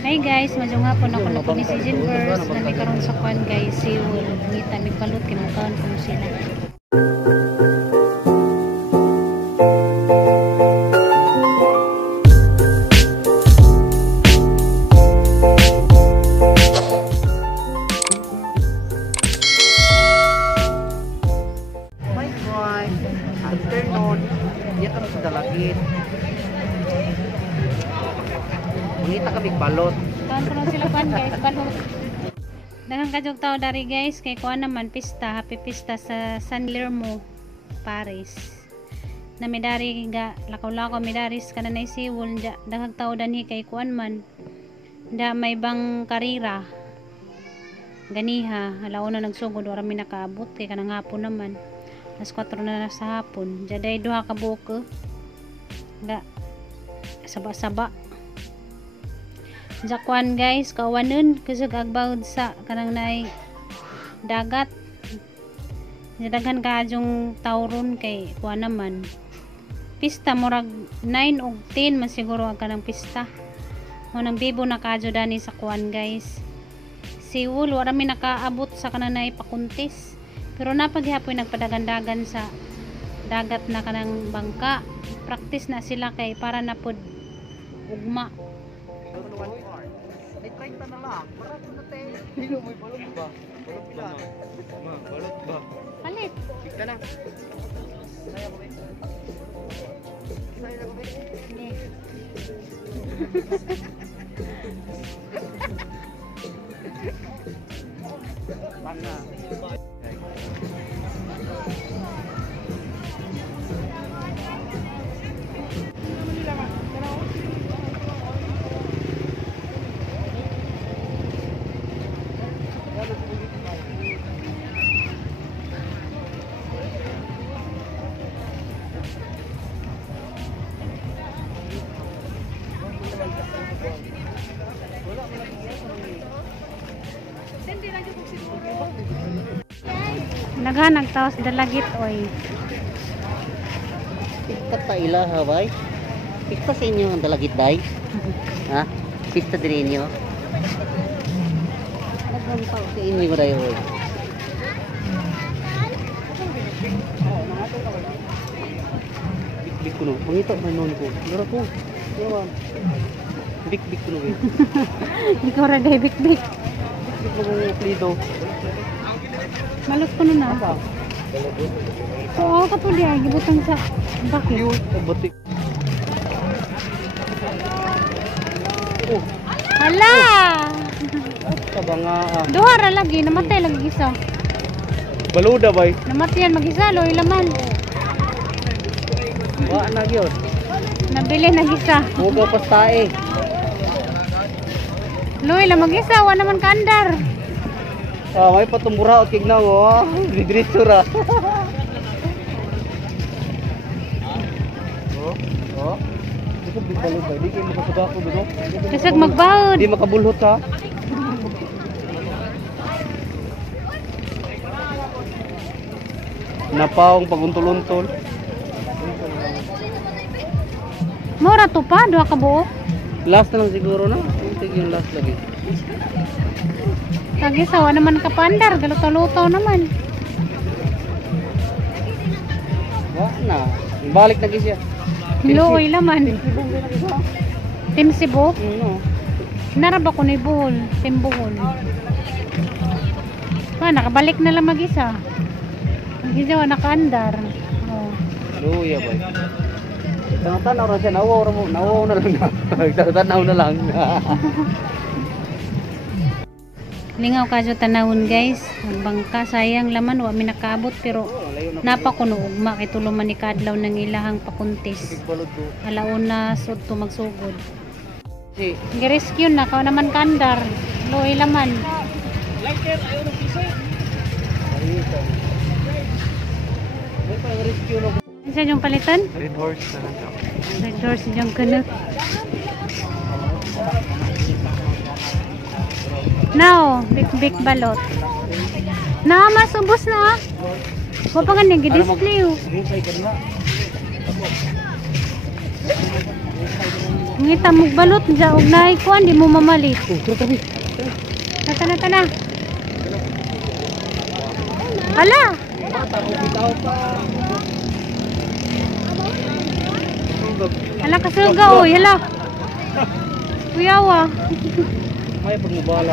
Hi guys, madyo po na ko ni si Jinverse na may karon sa kwan guys, Seoul. Ngita may balot kay mukaon ko sila. Afternoon, diyan kami sa Dalagit. Mangita kami balot. Kaon ko sila kwan guys, balot. Daghang kadyog tao dari guys, kay kuan naman pista, happy pista sa San Guillermo, Paris. Na medari ga lakaw-lakaw medaris kana nay Seoul, daghang tao danhi kay kuan man. Da may bang karira. Ganiha, alauna nagsugod ora mi nakaabot kay kanang hapon naman. Alas 4 na sa hapon. Jaday duha ka buko. Nga saba-saba. Jakwan guys, kawanon kusog agbawd sa kanang nay dagat. Daghan kaadjong tawron kay kuan naman. Pista murag 9 ug 10 man siguro ang kanang pista. Mo nang bibo na kaadyo dani sa kuan guys. Seoul wala mi nakaabot sa kanang nay pakuntis. Pero napaghihapoy nagpadagandagan sa dagat na kanang bangka. Practice na sila kay para na pod ugma. Ay 30 na lang. Para na tayo. Hindi mo balot ba? Balot ba? Ma, balot ba? Palit. Sika na. Saya ko ba? Saya ko ba? Baka. Naghanag taos dalagit oy. Pista ta ilaha bay. Pista sa inyo ang Dalagit day. Ha? Pista din inyo. Naghanag tao sa inyo day oy. Big kuno. Mangita man non ko. Dara ko. Yawan. Big kuno eh. Ikaw ra day big. Big kuno plido. Malot ko na. So ako ka po diya gibutang sa bakit? Yung batik. Oh, Hala! kabangaa. Duha ra lagi namatay lagi isa. Baluda bay. Namatayan mag-isa loy laman. Wa na gyud. Nabili na isa. Muga pastae. Loy la mag-isa wa naman kaandar. Ah, may patumbura o tignan mo. Bidritso ra. Oh. Dito bibalog ba? Di kayo makasabako dito. Kusog magbawod. Di makabulhot ha. Napaong paguntol-untol. Mura to pa duha ka buok. Last na lang siguro na. Ito yung last lagi. Lagi sawa naman kapandar, galuto-luto naman. Wa na. Balik lagi siya. Luoy laman. Tim Cebu. No. Naraba ko ni buhol, tim buhol. Nakabalik na lang mag-isa. Mag-isa wa nakaandar. Oh. Luya boy. Tanaw ra siya, nawaw na lang na. Tanaw na lang. Lingaw kadyo tanawon guys. Nagbangka sayang laman wa mi nakaabot pero napa kuno ugma kay tulo man ni kadlaw ng ilahang pakuntis. Alauna sudto magsugod. Si Gi-rescue na kao naman kandar. Luoy laman. lighter ayo ng piso. May pang-rescue no. Isa yung palitan? Red horse na lang. Red horse yung kanot. Now, big balot. Na, mas ubos na. Huwag pa nga nag-display. Husay ka na. Ngita mo balot dyan og naay kuan di mo mamalit. Oh, tabi. Tana. Hala. Hala kasuga oy, hala. Kuyawa. May pagmubala.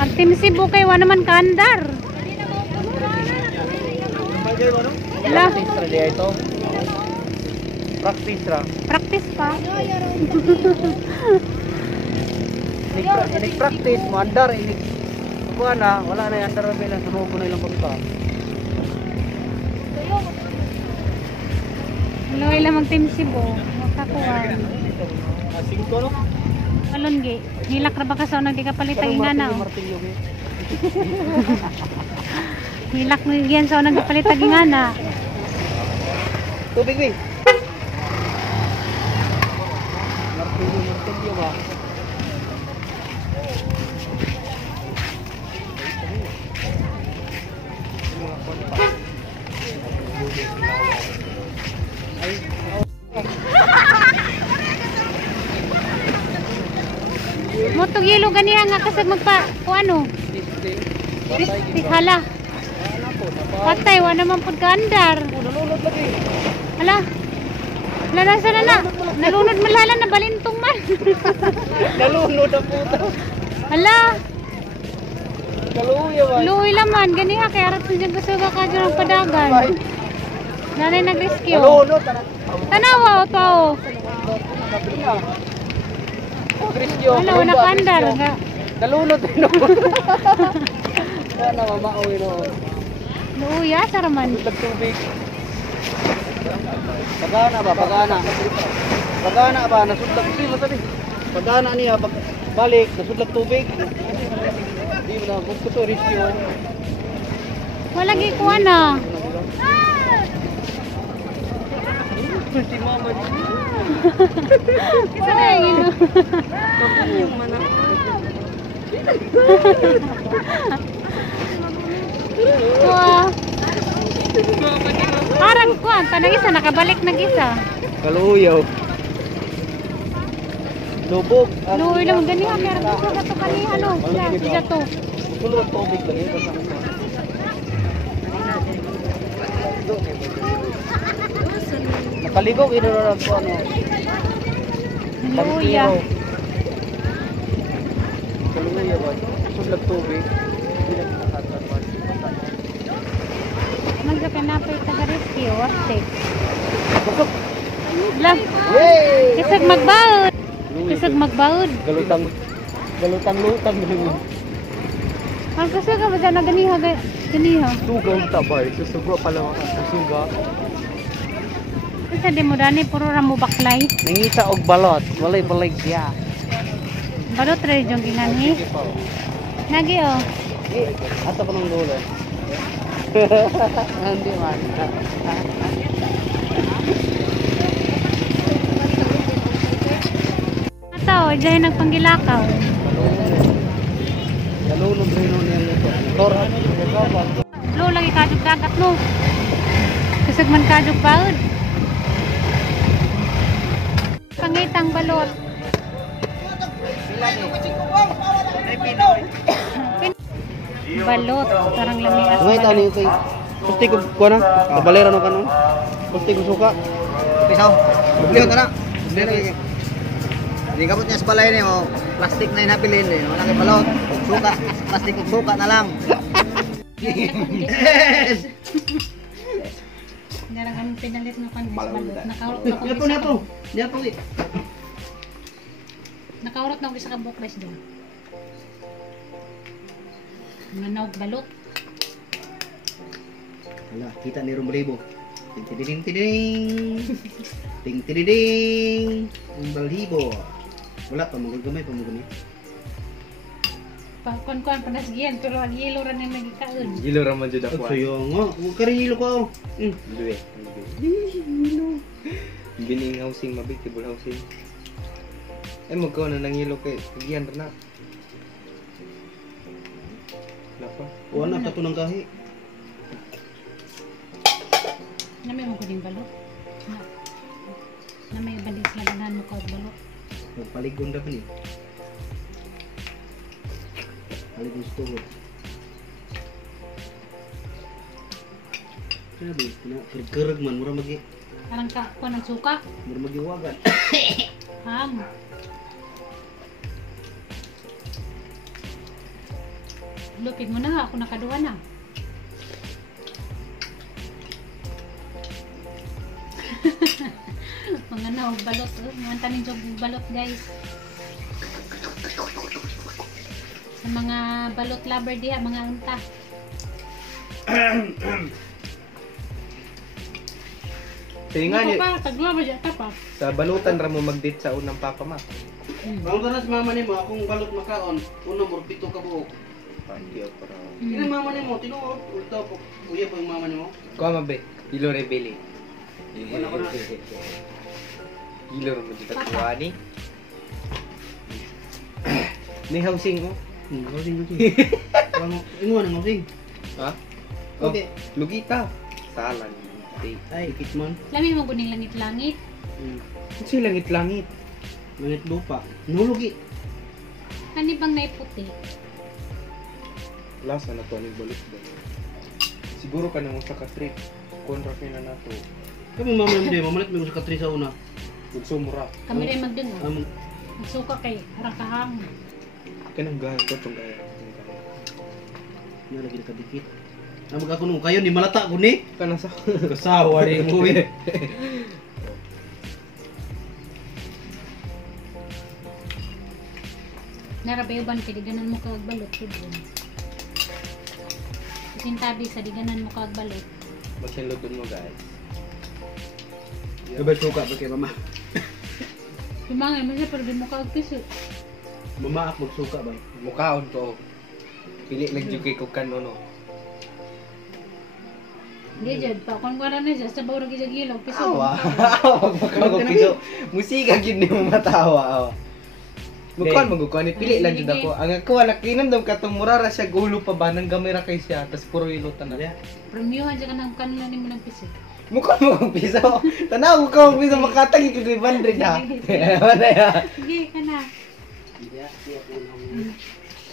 Ang Team Cebu kay wa naman kaandar. Hala. Practice ra dia ito. Practice ra. Practice pa. Ini practice mo andar ini. Kuha na, wala na yung andar na bilang sunugo na ilang pagka. Loy lamang Team Cebu. Makakuan. Asing ko no? Alon gi. Nilak ra ba ka sa nang di ka palit ang ingana. Nilak mo yan sa nang kapalit ang ingana. Tubig wi. Martilyo ba? Motog yelo ganiya nga kasag magpa kuano. Hala. Patay wa naman pud kaandar. Nalulod lagi. Hala. Hala sana na. Nalunod malala na balintong man. Nalulod ang puta. Hala. Kaluya ba? Luoy laman ganiya kay arat sa dyan kasuga ka dyan padagan. Nanay nag-rescue. Nalulod. Tanawa o tao. Kristiyo. Wala wala kaandar nga. Nalulod no. Sana mamauwi no. Luya saraman. Tubig. Pagana ba? Pagana ba? Nasudlag si masabi. Pagana niya balik nasudlag tubig. Di mo na gusto to rescue. Wala gi kuana. Si mama di. Kisa na yun. Wah. Parang kuan, tanang isa nakabalik nag isa. Kaluyaw. Lubog. Luoy lang ganiya kay ra gusto ka to kani ano. Siya to. Sulod tubig lagi basta. Nakaligo ino na ko ano. Luya. Kaluya ba? Sulod tubig. Magsa kanapay taga rescue, wasik. Busok. Lang. Yay! Kisag magbaud. Kisag magbaud. Galutang-lutang mo. Ang kasi ka ba dyan na ganiha. Suga ang tabay. Susuga pala mga susuga. Kasi di mo dani, puro ramo baklay. Nangita og balot. Walay balay siya. Balot rin yung ingani. Nagi o. Asa pa ng dulo? Hindi man. Ataw, dyan nagpanggilakaw. Nalulog rin niya nito. Motor. Lo, lagi kadug dagat no. Kisag man kadug baud. Pangitang balot. Balot, tarang lamias Ngay tani balot. kay. Pusti ko kuana. Kabalera no kanon. Pusti ko suka. Pisaw. Bubliw ta na. Hindi kabot niya sa balay ni mo. Plastic na inabilin eh. Wala kay balot. Suka, plastic ug suka na lang. Yes. Darang kami pinalit na kan balot. Nakaurot na ko Niya isa. po. Niya po. Nakaurot na ko isa ka bukres doon. Nanog balot. Wala, kita ni Rumblibo. Ting tiding tiding. Ting tiding. Rumblibo. Wala pa mo gamay pa mo gani. Kon-kon panasgian pero ang yelo ra nang nagikaon. Gilo raman jud ako. Suyo nga. Ug karilo ko. Duwe. Bining housing mabig tibul housing. Ay magkaw na nangilo kay giyan ra na. Napa? Wala ta to nang kahi. Nami mo kuning balot. Na. Na may balik sa ganahan mo kag balot. Magpaligon na pa ni. Paligon sa tuhod. Sabi, kereg man, mura magi. Parang ka kuan ng suka. Mura magiwagan. Ham. Lupit mo na, ako nakaduwa na. Mga na, balot. Mga tanin sa balot, guys. Sa mga balot lover diha, mga unta. Sige nga Ano ni, pa, tagwa ba dyan ka pa? sa balutan ra mo mag-date sa unang papa ma. Ang tanas mama nimo akong balot makaon, una mo pito ka buok. Pandiyo para. Ina mama nimo tinuod, ulta po. Uya po yung mama nimo. Kuha mabe, ilo rebeli. Wala ko na. Ilo ra mo dito kuha ni. May housing oh. Ngosing ko. Ano, ingon ang ngosing. Ha? Okay. Lugita. Salan. Ay, ikit man. Lami mo guning langit-langit. Kasi langit-langit. Langit lupa. Nulugi. Kani bang naiputi? Lasa na to aning balik ba. Siguro ka nang usa ka trip. Kontra kay na nato. Kami mama nimo di, mamalit mo sa katri sa una. Magsumura. Kami rin magdungo. Among Magsuka kay rakahang. Kanang gaya ko tong gaya. nalagi ka dikit. Among ako nung kayo ni malata ko ni. Kana sa Kasawa ni mo eh. Narabayuban kay diganan mo kag balot pud. Sintabi sa diganan mo kag balot. Masiludon mo guys. Kabay suka ba kay mama? Kumangay mo siya pero di mo kag piso. Mama ako magsuka ba? Mukaon ko. Pili lang jud kay ko kanono. Di jud pa kon wala na siya sa bawro gid ilog piso. Awa. Makaw piso. Musika gid ni mo matawa. Awa. Mukuan magkuan ni pili lang jud ako. Ang ako nakinamdam katong murara siya gulo pa ba nang gamay ra kay siya tas puro ilutan na. Premiuhan siya kanang kanila nimo ng piso. Mukuan mo kang piso. Tanaw ko kang piso makatagi kay 500 ha. Wala ya. Sige kana. Iya, iya po nang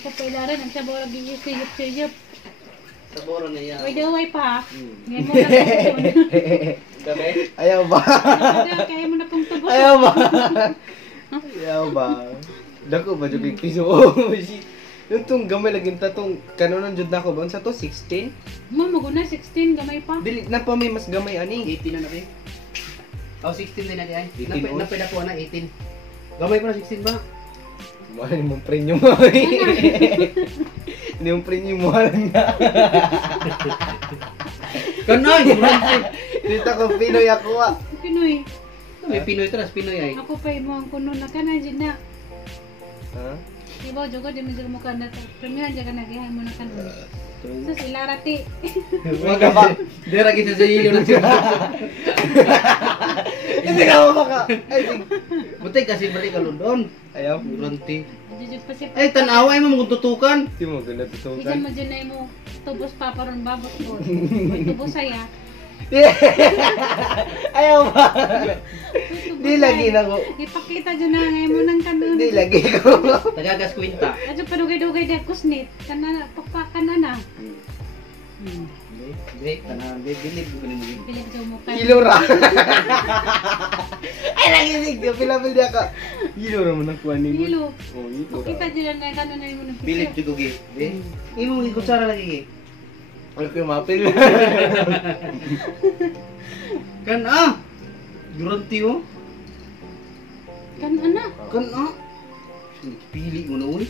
Ako pa ilaran ang sa bawro gid siyop. sa boro na ya. Way daway pa. Ngayon mo na pong Gabi. Ayaw ba? kaya mo na pong tubos. Ayaw ba? Ayaw ba? Dako ba jud kay piso? Oh, shit. Yung tong gamay lagi tatong kanonon jud nako ba unsa to 16? Mo maguna 16 gamay pa. Dili na pa may mas gamay ani. 18 na nabi. Oh, 16 din na di ay. 18 on. Napeda ko na 18. Gamay pa na 16 ba? Mahal mong premium mo. Hindi mong premium mo lang na. Kanoy, Dito ko Pinoy ako ah. Pinoy. may Pinoy tras Pinoy ay. Ako pa mo ang kuno na kana dyan na. Ha? Ibaw jogo di mo mo ka na. Premiuhan dyan ka na gihay mo na kanon. So sila rati. Wag ba? Dira kita sa iyo na siya. Hindi ka mo maka. Ay, sige. Butay kasi balik ka London. Ayaw. Guranti. Jujug pa siya. Ay tanawa ay mo tutukan. Hindi mo ganda Isa tutukan. mo dyan na mo tubos pa paron babot ko. Tubos saya. Ayaw ba? Di lagi na ko. Ipakita dyan na ngayon mo ng kanon. Di lagi ko. Tagagas kwenta. Adyo pa dugay-dugay di kusnit. Kana pakpakan na na. Be, tanan be bilib ko ni mo. Pilig dyan mo ka. Ilura. Ay lagi sig pila-pil dia ka. Ilura mo nakuha ni mo. Hilo. Oh, ilura. Pakita dyan na kanon na mo ng Bilib jud ko gi. Be. Imo gi kutsara lagi gi. Ano ko mapil? Kan ah. Guranti oh. Kan ana. Kan ah. Pili mo na uy.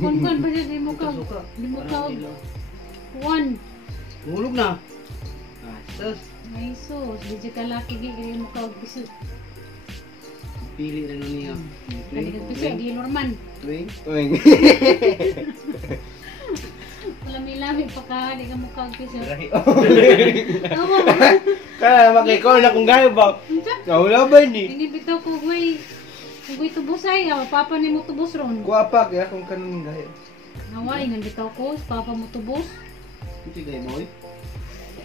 Kon ba siya di mo ka? Suka. Di mo ka. One. Hulog na. Ah, sus. Ay sus. Di ka laki di mo ka piso. Pili rin niya. Kali ka piso di norman. Twing. Uy. Lami-lami pa ka di ka mo ka piso. Rahi. Awa. Kaya makikol na kung gaya ba? Unsa? Wala ba ni? Hindi bitaw ko guy. Kung tubos ay, papa ni mo tubos ron. Kuapa kaya kung kanong gaya. Nawa, ingan bitaw ko, papa mo tubos. Ito gay mo.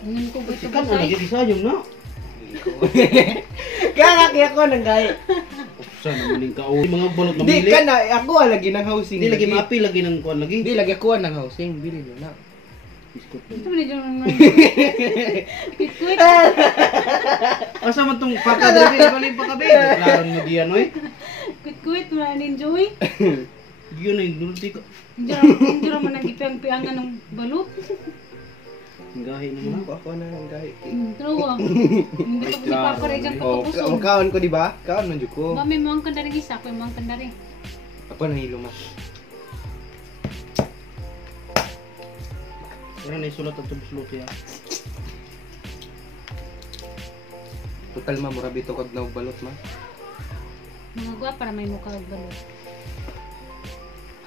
Ingan ko guy Si tubos kan na ay. lagi di sayom na. ko. Kaya kaya ko nang gahi. Sa naman ka o mga balot Di mamili. ka na ako lagi ng housing. Hindi lagi maapi lagi ng kuan lagi. Di lagi ako ng housing, bili mo na. Biskot. Ito man yung Quit. Asa man tong paka dali bali pa kabe. Laron mo diyan oy. Quit. Wala enjoy. Giyon ay dulti ko. Hindi man nagipiyang-piyangan ng balot. Gahi naman Ako na ng gahi. True ah. Hindi ko si Papa rin kang Oh, katapuson. kaon ko di ba? Kaon man jud ko. Ba may mga kandari isa, ko yung mga kandari. Ako nang hilo ma. Pero na isulat ang tubos ya. Total ma mura bito kag naog balot ma. Mga gwa para may mukha og balot.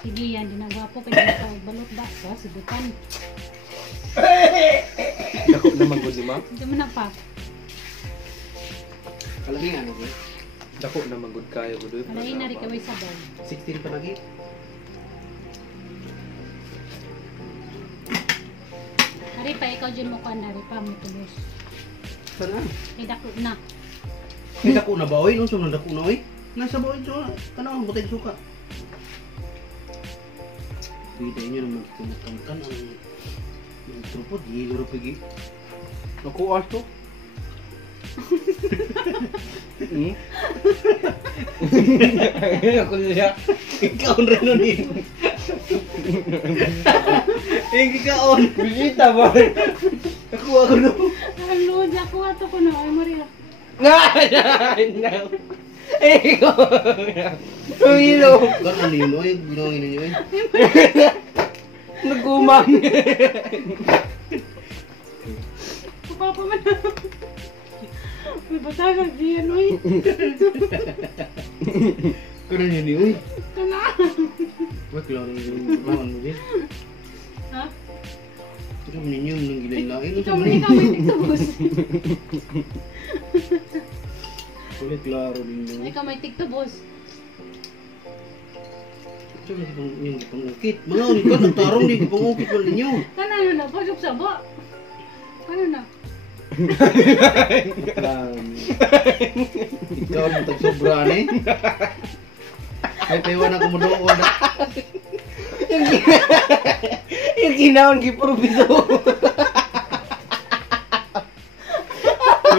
Sige yan, di na gwapo kaya mukha og balot ba? Sa sibutan. Dako na magud di ma. Hindi mo na pa. Kalagi ano ko. Dako na magud kayo gud. Alain na rin kaway sabaw. 16 pa lagi. Hari pa ikaw dyan mo kan, hari pa mo tulos. Sana. Kay dako na. Ay dako na ba oy? Nung sunod dako na oy. Nasa ba oy so? Kanang butay suka. Pwede niyo naman kumutangkan ang trupod, hilo pigi. Ako asto. Ako niya. Ikaw rin nun eh. Ikaw. Bisita ba? Ako no. Ano, dako ato ko na. Ay, Maria. Na. Ikaw. Tuhilo. Kan ano yun oy? Ginawin ninyo eh. Nagumang. Papa man. May batagag diyan, uy. Kano yun eh oy? Kana. Wag lang yung lawan mo din. Ha? Ito mo ninyo nang gilain-lain. Ikaw may tiktubos. Kulit klaro ninyo. Ikaw may tiktubos. Ito mo yung pangukit. Mga ulit ka, nagtarong din pangukit mo ninyo. Kana ano na, pasok sa ba? Ano na? Ikaw ang tagsobra eh. Ay, paiwan ako mo doon. Yung ginaon gipuro biso.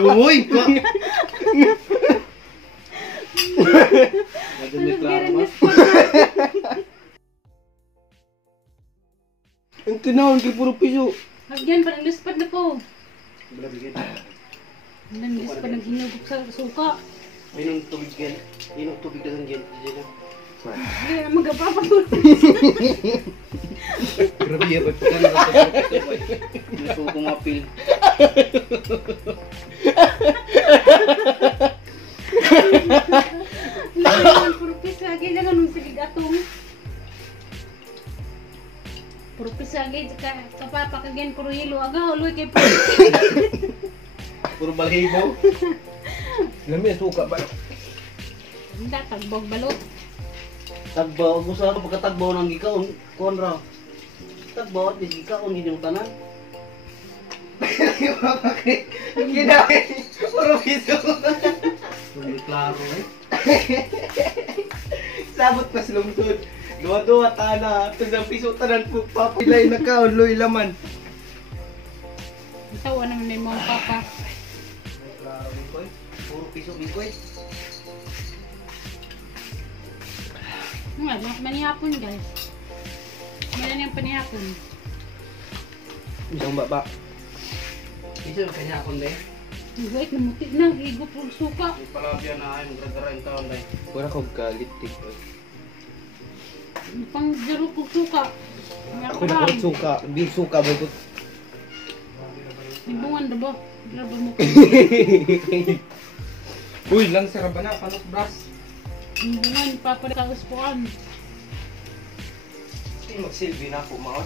Uy! Ano garan niya Yung ginaon gipuro piso. Hagyan pa ng lispad na ko. Wala bigyan. Nang lispad ng hinugok sa suka. Minum tubig yan. Minum tubig dagan yan. Hindi na magapapa ko. Grabe ya, ba't ka nakatapos? Gusto ko mapil. Puro pisagi lang anong sige atong. Puro pisagi kapapa kagyan puro hilo. Aga uloy kay puro. Puro balhibo. Lami suka ba? Hindi, tagbog balot. Tagbaw, gusto ako pagkatagbaw ng gikaon. Konra. Tagbaw at gikaon, hindi yung tanan. Yung ginaon puro piso. Hindi klaro eh. Sabot pas lungsod. Duwa-duwa tana. Tapos ang piso tanan po papilay na kaon loy laman. Tawa naman na yung mga papa. Klaro bikoy. Puro piso bikoy. Nga, manihapon guys. Meron yung panihapon. Isang baba. Piso yung kanya akong deh. Wait, namuti na. Higop ng suka. Yung palabya na ay magdadara yung taon deh. Wala ko galit tik. Pang zero kong suka. Ako na ko suka. Di suka ba ko. Hibungan na ba? Grabe mo ko. Uy, lang sarap na panos bras. Hibungan, papalikaos po kan. Magsilbi na ako maot.